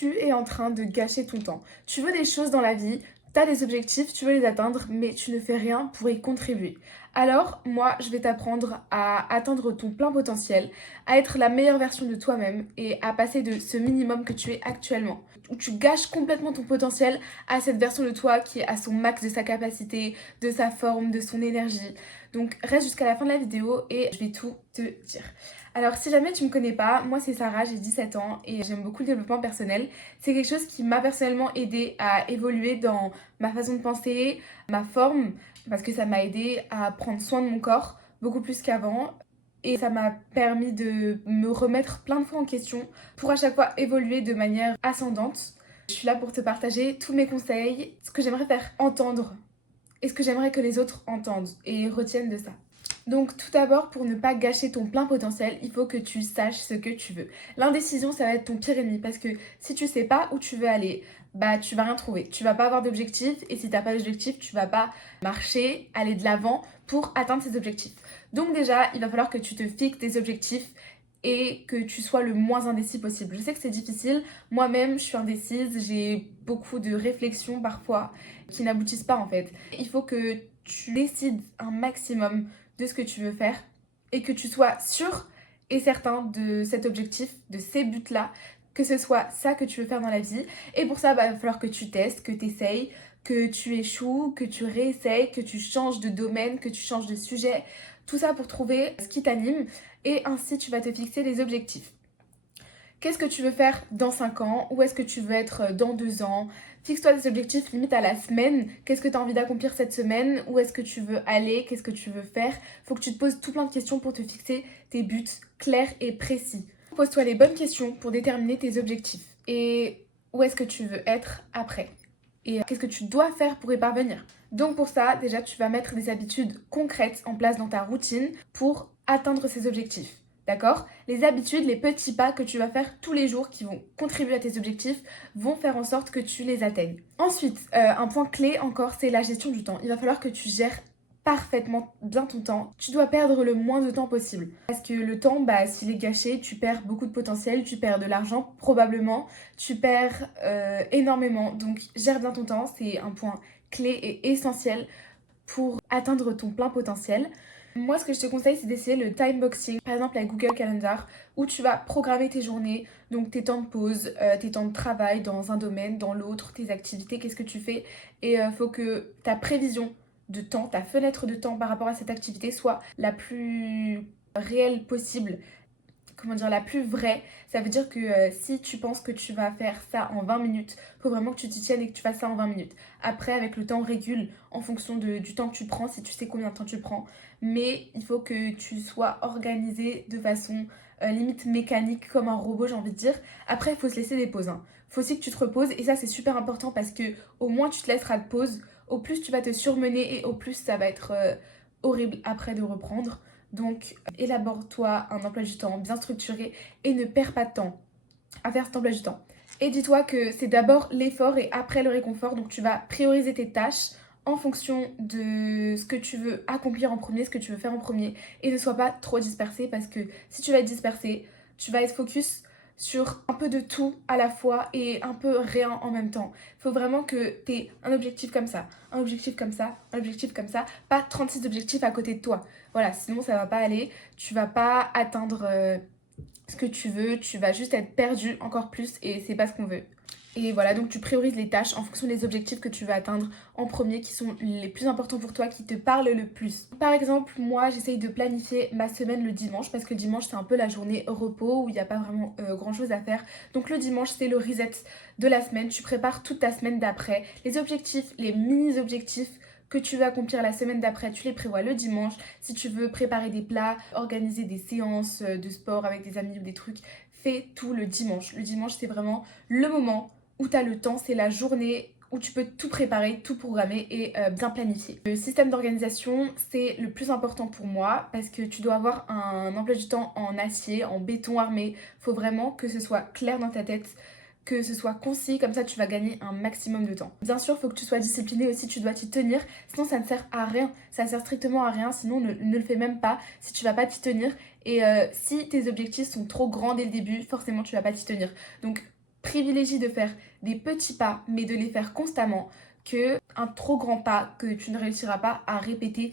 tu es en train de gâcher ton temps. Tu veux des choses dans la vie, tu as des objectifs, tu veux les atteindre, mais tu ne fais rien pour y contribuer. Alors, moi, je vais t'apprendre à atteindre ton plein potentiel, à être la meilleure version de toi-même et à passer de ce minimum que tu es actuellement. Où tu gâches complètement ton potentiel à cette version de toi qui est à son max de sa capacité, de sa forme, de son énergie. Donc reste jusqu'à la fin de la vidéo et je vais tout te dire. Alors si jamais tu me connais pas, moi c'est Sarah, j'ai 17 ans et j'aime beaucoup le développement personnel. C'est quelque chose qui m'a personnellement aidé à évoluer dans ma façon de penser, ma forme, parce que ça m'a aidé à prendre soin de mon corps beaucoup plus qu'avant. Et ça m'a permis de me remettre plein de fois en question pour à chaque fois évoluer de manière ascendante. Je suis là pour te partager tous mes conseils, ce que j'aimerais faire entendre et ce que j'aimerais que les autres entendent et retiennent de ça. Donc tout d'abord, pour ne pas gâcher ton plein potentiel, il faut que tu saches ce que tu veux. L'indécision, ça va être ton pire ennemi parce que si tu sais pas où tu veux aller, bah tu vas rien trouver. Tu vas pas avoir d'objectif et si t'as pas d'objectif, tu vas pas marcher, aller de l'avant pour atteindre ces objectifs. Donc déjà, il va falloir que tu te fixes des objectifs et que tu sois le moins indécis possible. Je sais que c'est difficile, moi-même je suis indécise, j'ai beaucoup de réflexions parfois qui n'aboutissent pas en fait. Il faut que tu décides un maximum de ce que tu veux faire et que tu sois sûr et certain de cet objectif, de ces buts-là, que ce soit ça que tu veux faire dans la vie. Et pour ça, bah, il va falloir que tu testes, que tu essayes, que tu échoues, que tu réessayes, que tu changes de domaine, que tu changes de sujet. Tout ça pour trouver ce qui t'anime et ainsi tu vas te fixer des objectifs. Qu'est-ce que tu veux faire dans 5 ans? Où est-ce que tu veux être dans 2 ans? Fixe-toi des objectifs limite à la semaine. Qu'est-ce que tu as envie d'accomplir cette semaine? Où est-ce que tu veux aller? Qu'est-ce que tu veux faire? Faut que tu te poses tout plein de questions pour te fixer tes buts clairs et précis. Pose-toi les bonnes questions pour déterminer tes objectifs. Et où est-ce que tu veux être après? Et qu'est-ce que tu dois faire pour y parvenir? Donc pour ça, déjà, tu vas mettre des habitudes concrètes en place dans ta routine pour atteindre ces objectifs. D'accord? Les habitudes, les petits pas que tu vas faire tous les jours qui vont contribuer à tes objectifs vont faire en sorte que tu les atteignes. Ensuite, un point clé encore, c'est la gestion du temps. Il va falloir que tu gères parfaitement bien ton temps. Tu dois perdre le moins de temps possible. Parce que le temps, bah, s'il est gâché, tu perds beaucoup de potentiel, tu perds de l'argent probablement, tu perds énormément. Donc gère bien ton temps, c'est un point clé et essentiel pour atteindre ton plein potentiel. Moi, ce que je te conseille, c'est d'essayer le time boxing, par exemple avec Google Calendar, où tu vas programmer tes journées, donc tes temps de pause, tes temps de travail dans un domaine, dans l'autre, tes activités, qu'est-ce que tu fais. Et il faut que ta prévision de temps, ta fenêtre de temps par rapport à cette activité soit la plus réelle possible, comment dire, la plus vraie. Ça veut dire que si tu penses que tu vas faire ça en 20 minutes, il faut vraiment que tu t'y tiennes et que tu fasses ça en 20 minutes. Après, avec le temps, on régule en fonction du temps que tu prends, si tu sais combien de temps tu prends. Mais il faut que tu sois organisé de façon limite mécanique, comme un robot, j'ai envie de dire. Après, il faut se laisser des pauses. Il faut aussi que tu te reposes et ça, c'est super important parce que au moins tu te laisseras de pause, au plus tu vas te surmener et au plus ça va être horrible après de reprendre. Donc, élabore-toi un emploi du temps bien structuré et ne perds pas de temps à faire cet emploi du temps. Et dis-toi que c'est d'abord l'effort et après le réconfort. Donc, tu vas prioriser tes tâches en fonction de ce que tu veux accomplir en premier, ce que tu veux faire en premier. Et ne sois pas trop dispersé parce que si tu vas être dispersé, tu vas être focus sur un peu de tout à la fois et un peu rien en même temps. Il faut vraiment que tu aies un objectif comme ça, un objectif comme ça, un objectif comme ça, pas 36 objectifs à côté de toi. Voilà, sinon ça va pas aller, tu vas pas atteindre ce que tu veux, tu vas juste être perdu encore plus et c'est pas ce qu'on veut. Et voilà, donc tu priorises les tâches en fonction des objectifs que tu veux atteindre en premier, qui sont les plus importants pour toi, qui te parlent le plus. Par exemple, moi, j'essaye de planifier ma semaine le dimanche, parce que le dimanche, c'est un peu la journée repos, où il n'y a pas vraiment grand-chose à faire. Donc le dimanche, c'est le reset de la semaine, tu prépares toute ta semaine d'après. Les objectifs, les mini-objectifs que tu veux accomplir la semaine d'après, tu les prévois le dimanche. Si tu veux préparer des plats, organiser des séances de sport avec des amis ou des trucs, fais tout le dimanche. Le dimanche, c'est vraiment le moment où tu as le temps, c'est la journée où tu peux tout préparer, tout programmer et bien planifier. Le système d'organisation, c'est le plus important pour moi parce que tu dois avoir un emploi du temps en acier, en béton armé. Il faut vraiment que ce soit clair dans ta tête, que ce soit concis, comme ça tu vas gagner un maximum de temps. Bien sûr, il faut que tu sois discipliné aussi, tu dois t'y tenir, sinon ça ne sert à rien, ça ne sert strictement à rien, sinon ne le fais même pas si tu vas pas t'y tenir. Et si tes objectifs sont trop grands dès le début, forcément tu vas pas t'y tenir. Donc privilégie de faire des petits pas, mais de les faire constamment, que un trop grand pas que tu ne réussiras pas à répéter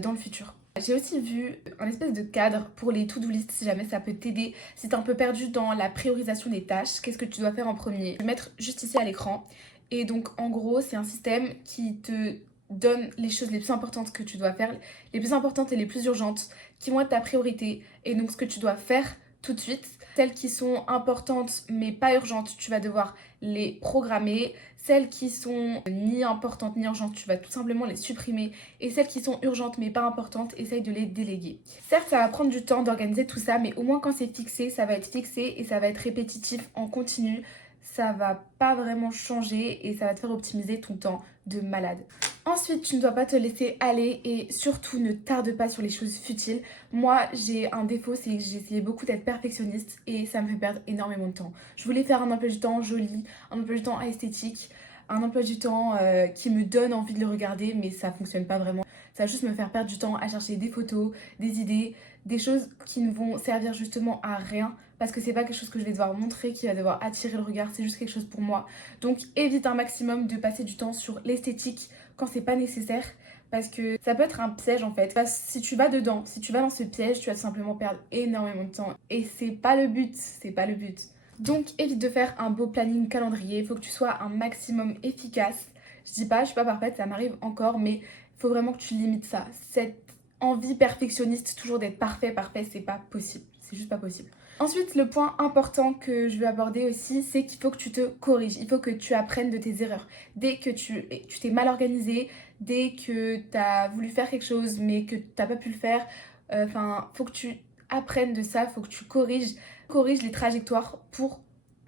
dans le futur. J'ai aussi vu un espèce de cadre pour les to-do list si jamais ça peut t'aider. Si t'es un peu perdu dans la priorisation des tâches, qu'est-ce que tu dois faire en premier? Je vais mettre juste ici à l'écran. Et donc en gros, c'est un système qui te donne les choses les plus importantes que tu dois faire, les plus importantes et les plus urgentes, qui vont être ta priorité. Et donc ce que tu dois faire tout de suite. Celles qui sont importantes mais pas urgentes, tu vas devoir les programmer. Celles qui sont ni importantes ni urgentes, tu vas tout simplement les supprimer. Et celles qui sont urgentes mais pas importantes, essaye de les déléguer. Certes, ça va prendre du temps d'organiser tout ça, mais au moins quand c'est fixé, ça va être fixé et ça va être répétitif en continu. Ça va pas vraiment changer et ça va te faire optimiser ton temps de malade. Ensuite, tu ne dois pas te laisser aller et surtout ne tarde pas sur les choses futiles. Moi, j'ai un défaut, c'est que j'ai essayé beaucoup d'être perfectionniste et ça me fait perdre énormément de temps. Je voulais faire un emploi du temps joli, un emploi du temps esthétique, un emploi du temps qui me donne envie de le regarder, mais ça fonctionne pas vraiment. Ça va juste me faire perdre du temps à chercher des photos, des idées, des choses qui ne vont servir justement à rien parce que c'est pas quelque chose que je vais devoir montrer, qui va devoir attirer le regard, c'est juste quelque chose pour moi. Donc évite un maximum de passer du temps sur l'esthétique quand c'est pas nécessaire parce que ça peut être un piège en fait. Si tu vas dedans, si tu vas dans ce piège, tu vas tout simplement perdre énormément de temps et c'est pas le but, c'est pas le but. Donc évite de faire un beau planning calendrier, il faut que tu sois un maximum efficace. Je dis pas, je suis pas parfaite, ça m'arrive encore, mais il faut vraiment que tu limites ça. Cette envie perfectionniste toujours d'être parfait, c'est pas possible, c'est juste pas possible. Ensuite, le point important que je veux aborder aussi, c'est qu'il faut que tu te corriges. Il faut que tu apprennes de tes erreurs. Dès que tu t'es mal organisé, dès que tu as voulu faire quelque chose mais que tu n'as pas pu le faire, faut que tu apprennes de ça, faut que tu corriges les trajectoires pour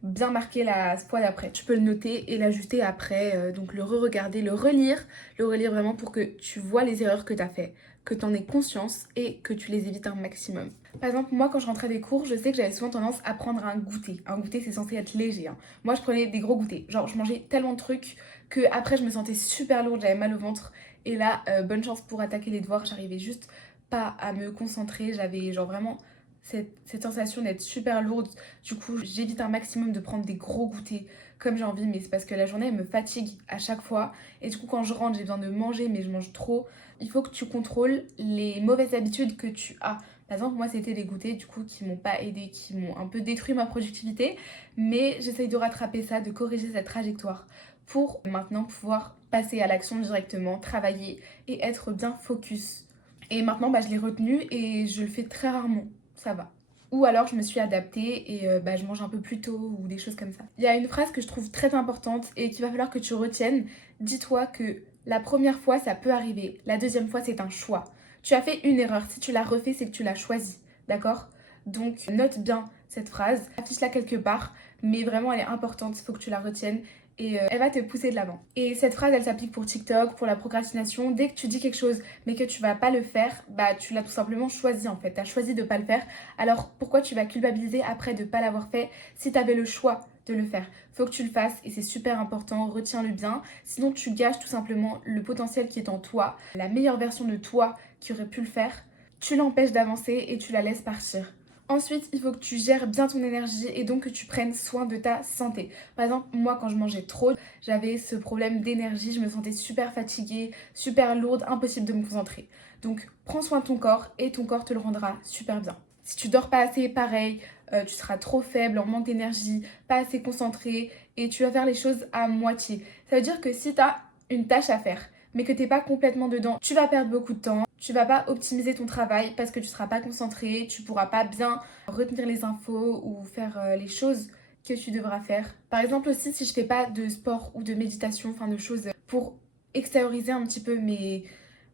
bien marquer la fois d'après. Tu peux le noter et l'ajuster après, donc le re-regarder, le relire vraiment pour que tu vois les erreurs que tu as fait, que tu en aies conscience et que tu les évites un maximum. Par exemple, moi quand je rentrais des cours, je sais que j'avais souvent tendance à prendre un goûter. Un goûter, c'est censé être léger, hein. Moi je prenais des gros goûters, genre je mangeais tellement de trucs que après je me sentais super lourde, j'avais mal au ventre. Et là, bonne chance pour attaquer les devoirs, j'arrivais juste pas à me concentrer, j'avais genre vraiment cette sensation d'être super lourde. Du coup, j'évite un maximum de prendre des gros goûters comme j'ai envie, mais c'est parce que la journée elle me fatigue à chaque fois. Et du coup, quand je rentre, j'ai besoin de manger, mais je mange trop. Il faut que tu contrôles les mauvaises habitudes que tu as. Par exemple, moi, c'était les goûters du coup qui m'ont pas aidé, qui m'ont un peu détruit ma productivité. Mais j'essaye de rattraper ça, de corriger cette trajectoire pour maintenant pouvoir passer à l'action directement, travailler et être bien focus. Et maintenant, je l'ai retenu et je le fais très rarement. Ça va. Ou alors je me suis adaptée et je mange un peu plus tôt ou des choses comme ça. Il y a une phrase que je trouve très importante et qu'il va falloir que tu retiennes. Dis-toi que la première fois, ça peut arriver. La deuxième fois, c'est un choix. Tu as fait une erreur. Si tu l'as refait, c'est que tu l'as choisi. D'accord? Donc note bien cette phrase. Affiche-la quelque part. Mais vraiment, elle est importante. Il faut que tu la retiennes et elle va te pousser de l'avant. Et cette phrase, elle s'applique pour TikTok, pour la procrastination. Dès que tu dis quelque chose mais que tu vas pas le faire, tu l'as tout simplement choisi en fait. Tu as choisi de pas le faire. Alors pourquoi tu vas culpabiliser après de pas l'avoir fait si tu avais le choix de le faire? Faut que tu le fasses et c'est super important, retiens-le bien. Sinon tu gâches tout simplement le potentiel qui est en toi, la meilleure version de toi qui aurait pu le faire. Tu l'empêches d'avancer et tu la laisses partir. Ensuite, il faut que tu gères bien ton énergie et donc que tu prennes soin de ta santé. Par exemple, moi quand je mangeais trop, j'avais ce problème d'énergie, je me sentais super fatiguée, super lourde, impossible de me concentrer. Donc prends soin de ton corps et ton corps te le rendra super bien. Si tu dors pas assez, pareil, tu seras trop faible, en manque d'énergie, pas assez concentré et tu vas faire les choses à moitié. Ça veut dire que si tu as une tâche à faire mais que t'es pas complètement dedans, tu vas perdre beaucoup de temps. Tu vas pas optimiser ton travail parce que tu seras pas concentré, tu pourras pas bien retenir les infos ou faire les choses que tu devras faire. Par exemple aussi si je fais pas de sport ou de méditation, enfin de choses pour extérioriser un petit peu mes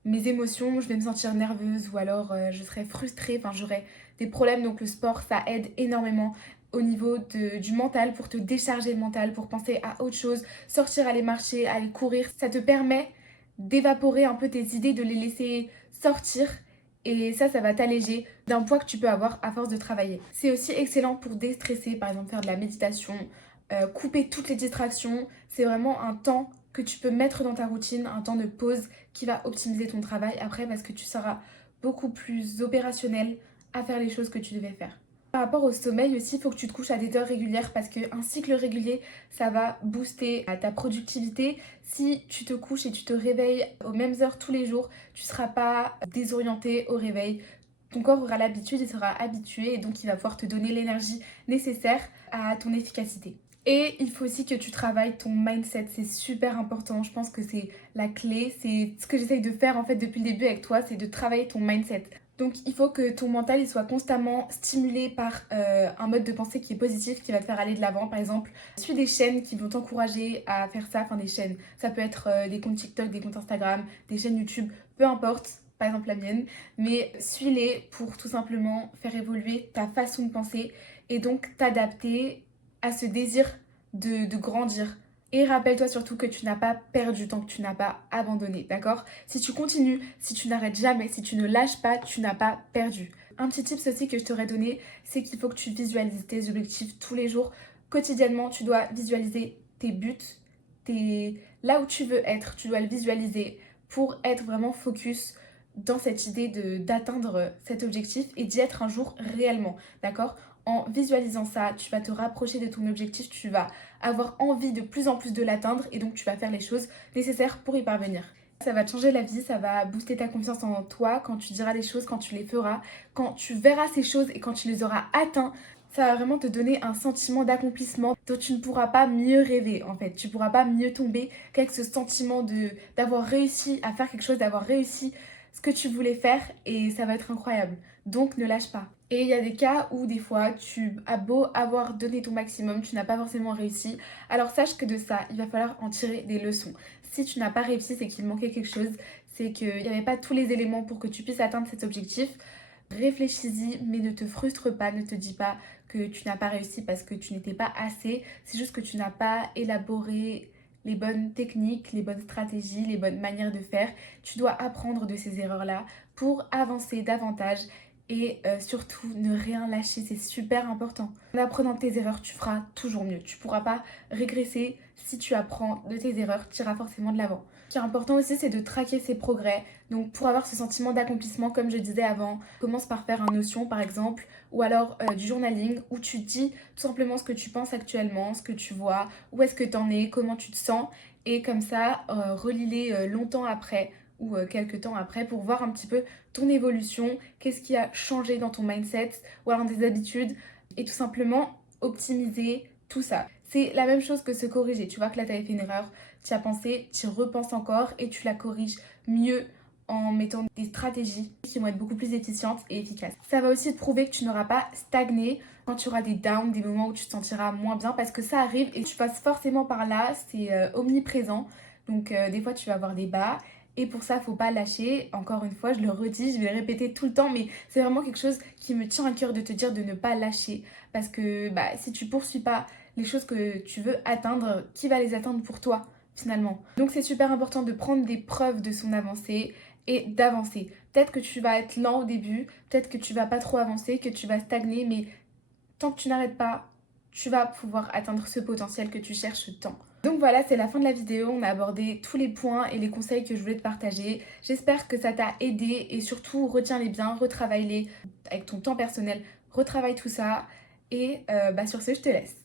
émotions, je vais me sentir nerveuse ou alors je serai frustrée, enfin j'aurai des problèmes. Donc le sport ça aide énormément au niveau du mental, pour te décharger le mental, pour penser à autre chose, sortir, aller marcher, aller courir. Ça te permet d'évaporer un peu tes idées, de les laisser sortir et ça va t'alléger d'un poids que tu peux avoir à force de travailler. C'est aussi excellent pour déstresser, par exemple faire de la méditation, couper toutes les distractions. C'est vraiment un temps que tu peux mettre dans ta routine, un temps de pause qui va optimiser ton travail après parce que tu seras beaucoup plus opérationnel à faire les choses que tu devais faire. Par rapport au sommeil aussi, il faut que tu te couches à des heures régulières parce qu'un cycle régulier, ça va booster ta productivité. Si tu te couches et tu te réveilles aux mêmes heures tous les jours, tu ne seras pas désorienté au réveil. Ton corps aura l'habitude, il sera habitué et donc il va pouvoir te donner l'énergie nécessaire à ton efficacité. Et il faut aussi que tu travailles ton mindset, c'est super important. Je pense que c'est la clé, c'est ce que j'essaye de faire en fait depuis le début avec toi, c'est de travailler ton mindset. Donc il faut que ton mental il soit constamment stimulé par un mode de pensée qui est positif, qui va te faire aller de l'avant. Par exemple, suis des chaînes qui vont t'encourager à faire ça, enfin des chaînes. Ça peut être des comptes TikTok, des comptes Instagram, des chaînes YouTube, peu importe, par exemple la mienne. Mais suis-les pour tout simplement faire évoluer ta façon de penser et donc t'adapter à ce désir de grandir. Et rappelle-toi surtout que tu n'as pas perdu tant que tu n'as pas abandonné, d'accord? Si tu continues, si tu n'arrêtes jamais, si tu ne lâches pas, tu n'as pas perdu. Un petit tips aussi que je t'aurais donné, c'est qu'il faut que tu visualises tes objectifs tous les jours. Quotidiennement, tu dois visualiser tes buts, là où tu veux être, tu dois le visualiser pour être vraiment focus dans cette idée d'atteindre cet objectif et d'y être un jour réellement, d'accord? En visualisant ça, tu vas te rapprocher de ton objectif, tu vas avoir envie de plus en plus de l'atteindre et donc tu vas faire les choses nécessaires pour y parvenir. Ça va te changer la vie, ça va booster ta confiance en toi quand tu diras les choses, quand tu les feras, quand tu verras ces choses et quand tu les auras atteints. Ça va vraiment te donner un sentiment d'accomplissement dont tu ne pourras pas mieux rêver en fait. Tu ne pourras pas mieux tomber qu'avec ce sentiment d'avoir réussi à faire quelque chose, d'avoir réussi ce que tu voulais faire et ça va être incroyable. Donc ne lâche pas. Et il y a des cas où des fois tu as beau avoir donné ton maximum, tu n'as pas forcément réussi. Alors sache que de ça, il va falloir en tirer des leçons. Si tu n'as pas réussi, c'est qu'il manquait quelque chose, c'est qu'il n'y avait pas tous les éléments pour que tu puisses atteindre cet objectif. Réfléchis-y, mais ne te frustre pas, ne te dis pas que tu n'as pas réussi parce que tu n'étais pas assez. C'est juste que tu n'as pas élaboré les bonnes techniques, les bonnes stratégies, les bonnes manières de faire. Tu dois apprendre de ces erreurs-là pour avancer davantage et surtout ne rien lâcher, c'est super important. En apprenant de tes erreurs, tu feras toujours mieux. Tu ne pourras pas régresser. Si tu apprends de tes erreurs, tu iras forcément de l'avant. Ce qui est important aussi, c'est de traquer ses progrès. Donc pour avoir ce sentiment d'accomplissement, comme je disais avant, commence par faire un Notion par exemple, ou alors du journaling où tu dis tout simplement ce que tu penses actuellement, ce que tu vois, où est-ce que tu en es, comment tu te sens, et comme ça, relis-les longtemps après ou quelques temps après pour voir un petit peu ton évolution, qu'est-ce qui a changé dans ton mindset ou alors dans tes habitudes et tout simplement optimiser tout ça. C'est la même chose que se corriger. Tu vois que là, tu avais fait une erreur, tu y as pensé, tu y repenses encore et tu la corriges mieux en mettant des stratégies qui vont être beaucoup plus efficientes et efficaces. Ça va aussi te prouver que tu n'auras pas stagné quand tu auras des downs, des moments où tu te sentiras moins bien parce que ça arrive et tu passes forcément par là, c'est omniprésent. Donc des fois tu vas avoir des bas et pour ça, faut pas lâcher. Encore une fois, je le redis, je vais le répéter tout le temps, mais c'est vraiment quelque chose qui me tient à cœur de te dire de ne pas lâcher. Parce que si tu poursuis pas les choses que tu veux atteindre, qui va les atteindre pour toi finalement? Donc c'est super important de prendre des preuves de son avancée et d'avancer. Peut-être que tu vas être lent au début, peut-être que tu vas pas trop avancer, que tu vas stagner, mais tant que tu n'arrêtes pas, tu vas pouvoir atteindre ce potentiel que tu cherches tant. Donc voilà, c'est la fin de la vidéo. On a abordé tous les points et les conseils que je voulais te partager. J'espère que ça t'a aidé et surtout retiens-les bien, retravaille-les avec ton temps personnel, retravaille tout ça et sur ce, je te laisse.